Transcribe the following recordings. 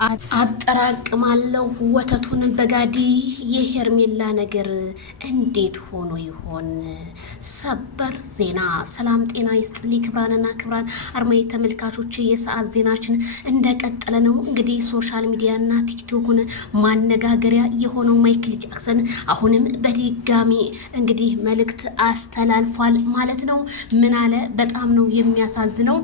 አጠራቅማለሁ ወተቱን በጋዲ የሄርሜላ ነገር እንዴት ሆኖ ይሆን? ሰበር ዜና። ሰላም ጤና ይስጥልኝ ክብራንና ክብራን አርማይ ተመልካቾች፣ የሰዓት ዜናችን እንደቀጠለ ነው። እንግዲህ ሶሻል ሚዲያና ቲክቶክን ማነጋገሪያ የሆነው ማይክል ጃክሰን አሁንም በድጋሚ እንግዲህ መልእክት አስተላልፏል ማለት ነው። ምን አለ? በጣም ነው የሚያሳዝነው።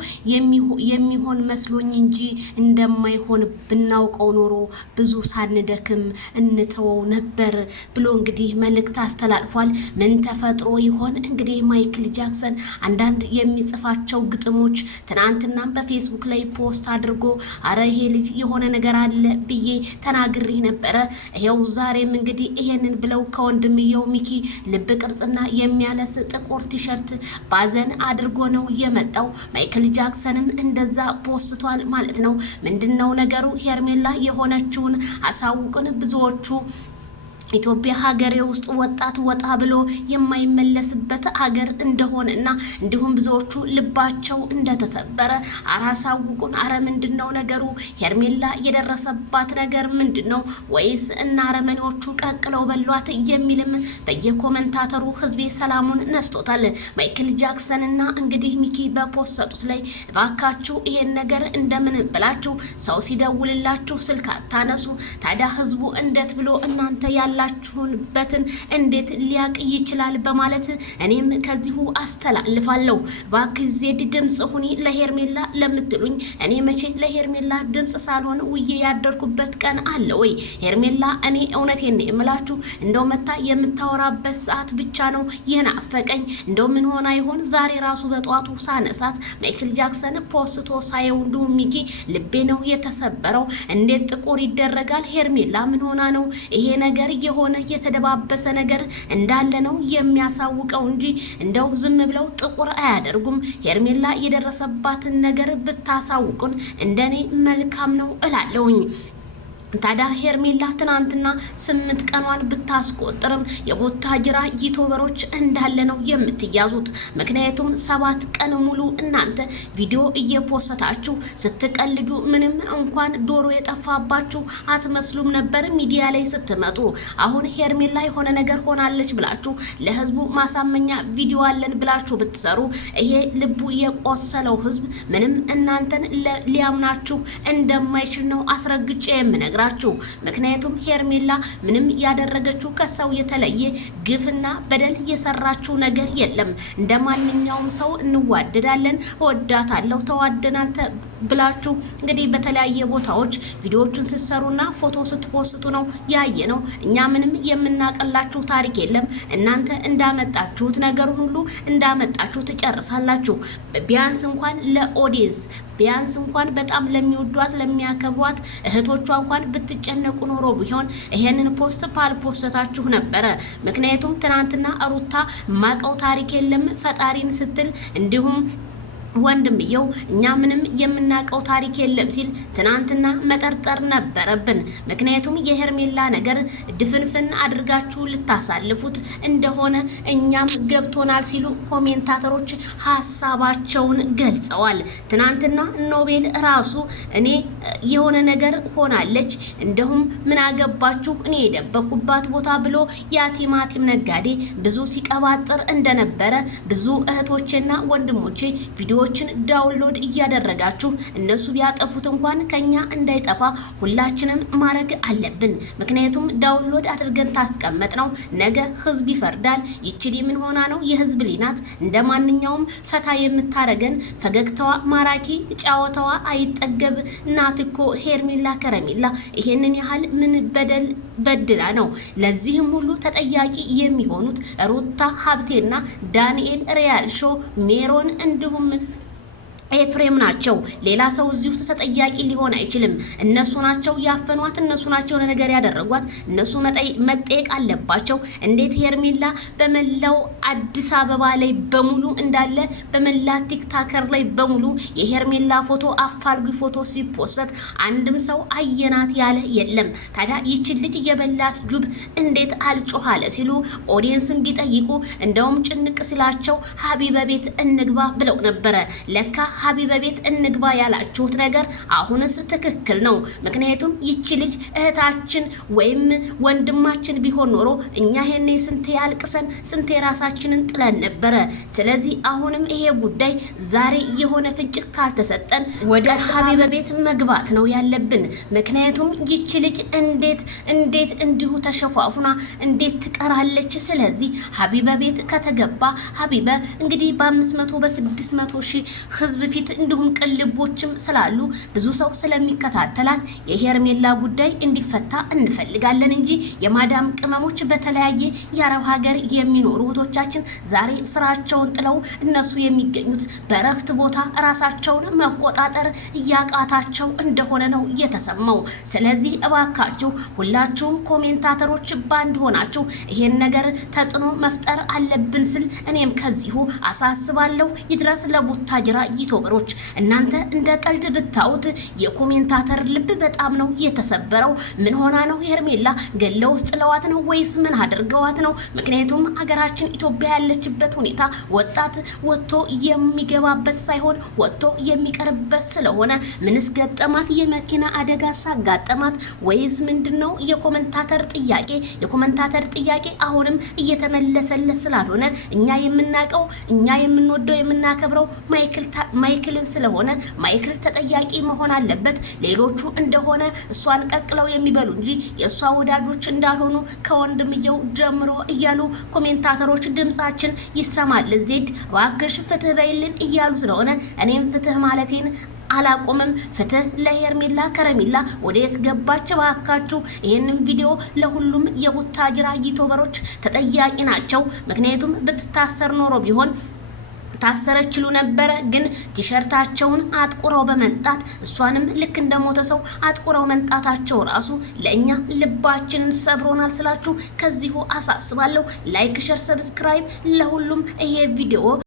የሚሆን መስሎኝ እንጂ እንደማይሆን ብናውቀው ኖሮ ብዙ ሳንደክም እንተወው ነበር ብሎ እንግዲህ መልእክት አስተላልፏል። ምን ተፈጥሮ ይሆን? እንግዲህ ማይክል ጃክሰን አንዳንድ የሚጽፋቸው ግጥሞች ትናንትናም በፌስቡክ ላይ ፖስት አድርጎ አረ ይሄ ልጅ የሆነ ነገር አለ ብዬ ተናግሬ ነበረ። ይሄው ዛሬም እንግዲህ ይሄንን ብለው ከወንድምየው ሚኪ ልብ ቅርጽና የሚያለስ ጥቁር ቲሸርት ባዘን አድርጎ ነው የመጣው። ማይክል ጃክሰንም እንደዛ ፖስቷል ማለት ነው። ምንድነው ነገሩ? ሄርሜላ የሆነችውን አሳውቅን። ብዙዎቹ ኢትዮጵያ ሀገሬ ውስጥ ወጣት ወጣ ብሎ የማይመለስበት ሀገር እንደሆነና እንዲሁም ብዙዎቹ ልባቸው እንደተሰበረ አራሳውቁን። አረ ምንድነው ነገሩ? ሄርሜላ የደረሰባት ነገር ምንድነው? ወይስ እና አረመኔዎቹ ቀቅለው በሏት የሚልም በየኮመንታተሩ ህዝቤ ሰላሙን ነስቶታል። ማይክል ጃክሰንና እንግዲህ ሚኪ በፖስቱት ላይ ባካችሁ ይሄን ነገር እንደምን ብላችሁ ሰው ሲደውልላችሁ ስልክ አታነሱ። ታዲያ ህዝቡ እንዴት ብሎ እናንተ ያላችሁበትን እንዴት ሊያቅ ይችላል? በማለት እኔም ከዚሁ አስተላልፋለሁ። ባክዜድ ድምጽ ሁኒ ለሄርሜላ ለምትሉኝ እኔ መቼ ለሄርሜላ ድምጽ ሳልሆን ውዬ ያደርኩበት ቀን አለ ወይ? ሄርሜላ እኔ እውነቴን ነው የምላችሁ፣ እንደው መታ የምታወራበት ሰዓት ብቻ ነው የናፈቀኝ። እንደው ምን ሆና ይሆን ዛሬ ራሱ በጧቱ ሳነሳት ማይክል ጃክሰን ፖስቶ ሳየው እንዲሁ ሚኪ ልቤ ነው የተሰበረው። እንዴት ጥቁር ይደረጋል? ሄርሜላ ምን ሆና ነው? ይሄ ነገር የሆነ የተደባበሰ ነገር እንዳለ ነው የሚያሳውቀው እንጂ እንደው ዝም ብለው ጥቁር አያደርጉም። ሄርሜላ የደረሰባትን ነገር ብታሳውቁን እንደኔ መልካም ነው እላለሁኝ። ታዲያ ሄርሜላ ትናንትና 8 ቀኗን ብታስቆጥርም የቦታጅራ ዩቲዩበሮች እንዳለ ነው የምትያዙት። ምክንያቱም 7 ቀን ሙሉ እናንተ ቪዲዮ እየፖስታችሁ ስትቀልዱ ምንም እንኳን ዶሮ የጠፋባችሁ አትመስሉም ነበር ሚዲያ ላይ ስትመጡ። አሁን ሄርሜላ የሆነ ነገር ሆናለች ብላችሁ ለህዝቡ ማሳመኛ ቪዲዮ አለን ብላችሁ ብትሰሩ ይሄ ልቡ የቆሰለው ህዝብ ምንም እናንተን ሊያምናችሁ እንደማይችል ነው አስረግጬ የምነግራችሁ። ምክንያቱም ሄርሜላ ምንም ያደረገችው ከሰው የተለየ ግፍና በደል የሰራችው ነገር የለም። እንደማንኛውም ሰው እንዋደዳለን፣ ወዳታለሁ፣ ተዋደናል ብላችሁ እንግዲህ በተለያየ ቦታዎች ቪዲዮዎችን ስትሰሩና ፎቶ ስትፖስቱ ነው ያየ ነው። እኛ ምንም የምናቀላችሁ ታሪክ የለም። እናንተ እንዳመጣችሁት ነገሩን ሁሉ እንዳመጣችሁ ትጨርሳላችሁ። ቢያንስ እንኳን ለኦዲየንስ ቢያንስ እንኳን በጣም ለሚወዷት ለሚያከብሯት እህቶቿ እንኳን ብትጨነቁ ኖሮ ቢሆን ይሄንን ፖስት ባልፖስታችሁ ነበረ። ምክንያቱም ትናንትና ሩታ ማቀው ታሪክ የለም ፈጣሪን ስትል እንዲሁም ወንድምየው እኛ ምንም የምናቀው ታሪክ የለም ሲል ትናንትና መጠርጠር ነበረብን። ምክንያቱም የሄርሜላ ነገር ድፍንፍን አድርጋችሁ ልታሳልፉት እንደሆነ እኛም ገብቶናል ሲሉ ኮሜንታተሮች ሀሳባቸውን ገልጸዋል። ትናንትና ኖቤል ራሱ እኔ የሆነ ነገር ሆናለች እንደሁም ምን አገባችሁ እኔ የደበኩባት ቦታ ብሎ ያቲማቲም ነጋዴ ብዙ ሲቀባጥር እንደነበረ ብዙ እህቶቼና ወንድሞቼ ቪዲዮ ዳውንሎድ እያደረጋችሁ እነሱ ቢያጠፉት እንኳን ከኛ እንዳይጠፋ ሁላችንም ማድረግ አለብን። ምክንያቱም ዳውንሎድ አድርገን ታስቀመጥ ነው ነገ ህዝብ ይፈርዳል። ይችል ምን ሆና ነው? የህዝብ ሊናት እንደማንኛውም ፈታ የምታረገን ፈገግታዋ ማራኪ ጫወታዋ አይጠገብ እናትኮ ሄርሜላ ከረሜላ ይሄንን ያህል ምን በደል በድላ ነው? ለዚህም ሁሉ ተጠያቂ የሚሆኑት ሩታ ሀብቴና ዳንኤል ሪያል ሾው ሜሮን እንዲሁም ኤፍሬም ናቸው። ሌላ ሰው እዚህ ውስጥ ተጠያቂ ሊሆን አይችልም። እነሱ ናቸው ያፈኗት፣ እነሱ ናቸው ነገር ያደረጓት፣ እነሱ መጠየቅ አለባቸው። እንዴት ሄርሜላ በመላው አዲስ አበባ ላይ በሙሉ እንዳለ በመላ ቲክታከር ላይ በሙሉ የሄርሜላ ፎቶ አፋልጉ ፎቶ ሲፖስት አንድም ሰው አየናት ያለ የለም። ታዲያ ይችን ልጅ የበላት ጁብ እንዴት አልጮህ አለ ሲሉ ኦዲየንስን ቢጠይቁ እንደውም ጭንቅ ሲላቸው ሀቢበ ቤት እንግባ ብለው ነበረ። ለካ ሀቢባ ቤት እንግባ ያላችሁት ነገር አሁንስ ትክክል ነው። ምክንያቱም ይቺ ልጅ እህታችን ወይም ወንድማችን ቢሆን ኖሮ እኛ ሄኔ ስንቴ ያልቅሰን ስንቴ ራሳችንን ጥለን ነበረ። ስለዚህ አሁንም ይሄ ጉዳይ ዛሬ የሆነ ፍንጭ ካልተሰጠን ወደ ሀቢባ ቤት መግባት ነው ያለብን። ምክንያቱም ይቺ ልጅ እንዴት እንዲሁ ተሸፋፉና እንዴት ትቀራለች? ስለዚህ ሀቢባ ቤት ከተገባ ሀቢባ እንግዲህ በ500 በ600 ሺህ ህዝብ ፊት እንዲሁም ቅልቦችም ስላሉ ብዙ ሰው ስለሚከታተላት የሄርሜላ ጉዳይ እንዲፈታ እንፈልጋለን እንጂ የማዳም ቅመሞች በተለያየ የአረብ ሀገር የሚኖሩ እህቶቻችን ዛሬ ስራቸውን ጥለው እነሱ የሚገኙት በእረፍት ቦታ ራሳቸውን መቆጣጠር እያቃታቸው እንደሆነ ነው የተሰማው። ስለዚህ እባካችሁ ሁላችሁም ኮሜንታተሮች ባንድ ሆናችሁ ይሄን ነገር ተጽዕኖ መፍጠር አለብን ስል እኔም ከዚሁ አሳስባለሁ። ይድረስ ለቡታጅራ ዩቲዩበሮች። እናንተ እንደ ቀልድ ብታዩት የኮሜንታተር ልብ በጣም ነው የተሰበረው። ምን ሆና ነው ሄርሜላ? ገለው ውስጥ ለዋት ነው ወይስ ምን አድርገዋት ነው? ምክንያቱም አገራችን ኢትዮጵያ ያለችበት ሁኔታ ወጣት ወጥቶ የሚገባበት ሳይሆን ወጥቶ የሚቀርበት ስለሆነ ምንስ ገጠማት? የመኪና አደጋ ሳጋጠማት ወይስ ምንድነው? የኮሜንታተር ጥያቄ አሁንም እየተመለሰለት ስላልሆነ እኛ የምናቀው እኛ የምንወደው የምናከብረው ማይክልን ስለሆነ ማይክል ተጠያቂ መሆን አለበት። ሌሎቹ እንደሆነ እሷን ቀቅለው የሚበሉ እንጂ የእሷ ወዳጆች እንዳልሆኑ ከወንድምየው ጀምሮ እያሉ ኮሜንታተሮች ድምጻችን ይሰማልን። ዜድ እባክሽ ፍትህ በይልን እያሉ ስለሆነ እኔም ፍትህ ማለቴን አላቆምም። ፍትህ ለሄርሜላ ከረሜላ ወዴት ገባች? ባካችሁ ይሄንን ቪዲዮ ለሁሉም የቡታጅራ ዩቲዩበሮች ተጠያቂ ናቸው። ምክንያቱም ብትታሰር ኖሮ ቢሆን ታሰረችሉ ነበረ። ግን ቲሸርታቸውን አጥቁረው በመንጣት እሷንም ልክ እንደሞተ ሰው አጥቁረው መንጣታቸው ራሱ ለእኛ ልባችንን ሰብሮናል ስላችሁ ከዚሁ አሳስባለሁ። ላይክ፣ ሸር፣ ሰብስክራይብ ለሁሉም ይሄ ቪዲዮ